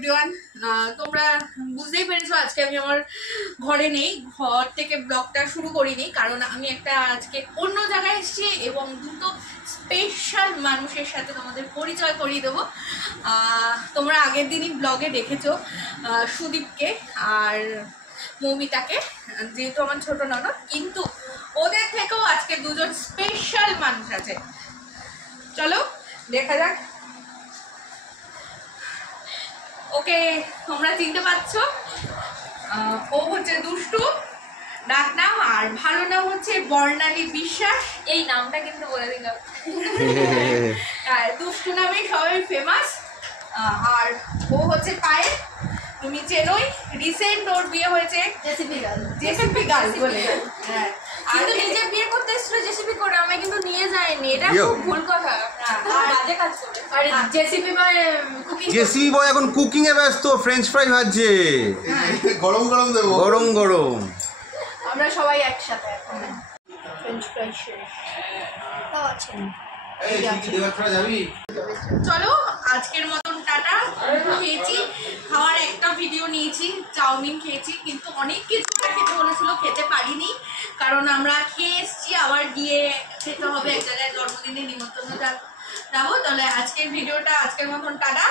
Everyone, তোমরা বুঝতেই পেরেছো আজকে আমি আমার ঘরে নেই, ঘর থেকে ব্লগটা শুরু করিনি কারণ আমি একটা আজকে অন্য জায়গায় এসেছি এবং দুটো স্পেশাল মানুষের সাথে তোমাদের পরিচয় করিয়ে দেবো। তোমরা আগের দিনই ব্লগে দেখেছো সুদীপকে আর মৌমিতাকে, যেহেতু আমার ছোট ননদ, কিন্তু ওদের থেকেও আজকে দুজন স্পেশাল মানুষ আছে। চলো দেখা যাক। ওকে তোমরা চিনতে পারছো, ও হচ্ছে দুষ্টু ডাক নাম, আর ভালো নাম হচ্ছে বর্ণালী বিশ্বাস। এই নামটা কিন্তু বলে দিলাম, দুষ্টু নামে সবাই ফেমাস। আর ও হচ্ছে পায়েল, তুমি চেনোই, রিসেন্ট ওর বিয়ে হয়েছে জেসিপি গার্ল বলে। হ্যাঁ, কিন্তু নিজে বিয়ে করতে এসেছিল জেসিপি করে, আমি কিন্তু নিয়ে যাইনি, এটা খুব ভুল কথা। বাজে কাজ করে। আর জেসিপি বয় কুকিং, জেসিপি বয় এখন কুকিং এ ব্যস্ত, ফ্রেঞ্চ ফ্রাই ভাজছে, গরম গরম দেবো, গরম গরম। আমরা সবাই একসাথে এখন ফ্রেঞ্চ ফ্রাই শেষ। চলো আজকের মতন টাটা। খেয়েছি, খাওয়ার একটা ভিডিও নিয়েছি, চাউমিন খেয়েছি, কিন্তু অনেক কিছু খেতে বলেছিল, খেতে পারিনি কারণ আমরা খেয়ে এসছি, আবার গিয়ে খেতে হবে এক জায়গায়, জন্মদিনের নিমন্ত্রণ যাবো। তাহলে আজকের ভিডিওটা আজকের মতন টাটা।